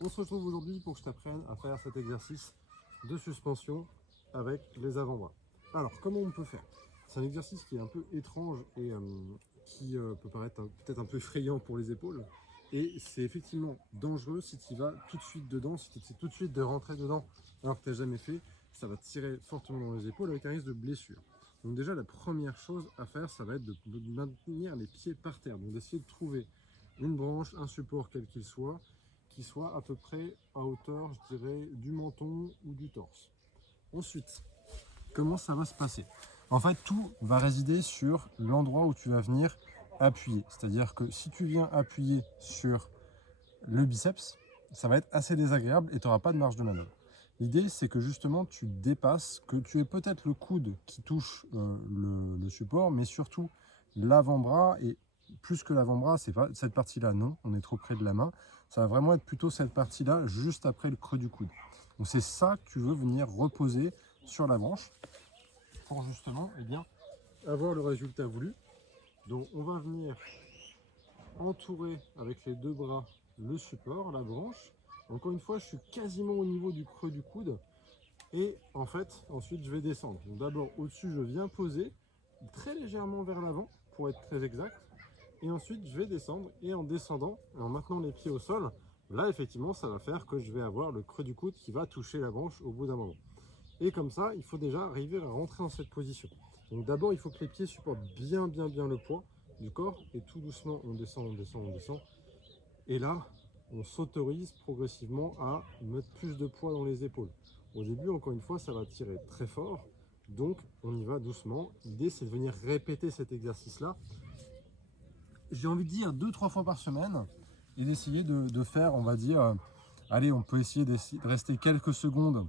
On se retrouve aujourd'hui pour que je t'apprenne à faire cet exercice de suspension avec les avant-bras. Alors, comment on peut faire? C'est un exercice qui est un peu étrange et qui peut paraître peut-être un peu effrayant pour les épaules. Et c'est effectivement dangereux si tu y vas tout de suite dedans, si tu essaies tout de suite de rentrer dedans alors que tu n'as jamais fait, ça va tirer fortement dans les épaules avec un risque de blessure. Donc déjà, la première chose à faire, ça va être de maintenir les pieds par terre. Donc d'essayer de trouver une branche, un support quel qu'il soit, qui soit à peu près à hauteur, je dirais, du menton ou du torse. Ensuite, comment ça va se passer? En fait, tout va résider sur l'endroit où tu vas venir appuyer. C'est-à-dire que si tu viens appuyer sur le biceps, ça va être assez désagréable et tu n'auras pas de marge de manœuvre. L'idée, c'est que justement, tu dépasses, que tu aies peut-être le coude qui touche le support, mais surtout l'avant-bras. Et plus que l'avant-bras, c'est pas cette partie-là, non, on est trop près de la main. Ça va vraiment être plutôt cette partie-là, juste après le creux du coude. Donc c'est ça que tu veux venir reposer sur la branche pour justement avoir le résultat voulu. Donc on va venir entourer avec les deux bras le support, la branche. Encore une fois, je suis quasiment au niveau du creux du coude. Et en fait, ensuite, je vais descendre. Donc d'abord, au-dessus, je viens poser très légèrement vers l'avant, pour être très exact. Et ensuite, je vais descendre. Et en descendant, en maintenant les pieds au sol, là, effectivement, ça va faire que je vais avoir le creux du coude qui va toucher la branche au bout d'un moment. Et comme ça, il faut déjà arriver à rentrer dans cette position. Donc d'abord, il faut que les pieds supportent bien le poids du corps. Et tout doucement, on descend, on descend, on descend. Et là, on s'autorise progressivement à mettre plus de poids dans les épaules. Au début, encore une fois, ça va tirer très fort. Donc, on y va doucement. L'idée, c'est de venir répéter cet exercice-là. J'ai envie de dire 2-3 fois par semaine et d'essayer de faire, on va dire, allez, on peut essayer de rester quelques secondes,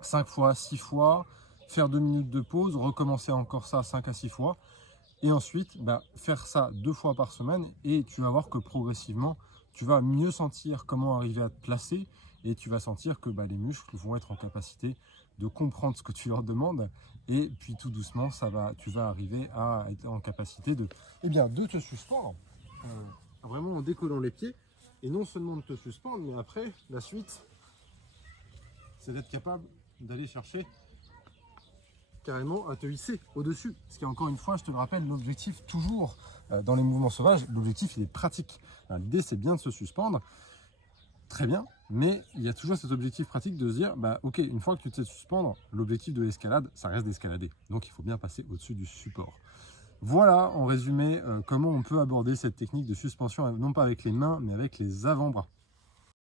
5 fois, 6 fois, faire 2 minutes de pause, recommencer encore ça 5 à 6 fois. Et ensuite, faire ça 2 fois par semaine et tu vas voir que progressivement, tu vas mieux sentir comment arriver à te placer et tu vas sentir que les muscles vont être en capacité de comprendre ce que tu leur demandes et puis tout doucement, tu vas arriver à être en capacité de te suspendre, vraiment en décollant les pieds et non seulement de te suspendre, mais après, la suite, c'est d'être capable d'aller chercher carrément à te hisser au-dessus. Ce qui est encore une fois, je te le rappelle, l'objectif toujours dans les mouvements sauvages, l'objectif il est pratique. L'idée c'est bien de se suspendre, très bien, mais il y a toujours cet objectif pratique de se dire, ok, une fois que tu te sais suspendre, l'objectif de l'escalade, ça reste d'escalader. Donc il faut bien passer au-dessus du support. Voilà en résumé comment on peut aborder cette technique de suspension, non pas avec les mains, mais avec les avant-bras.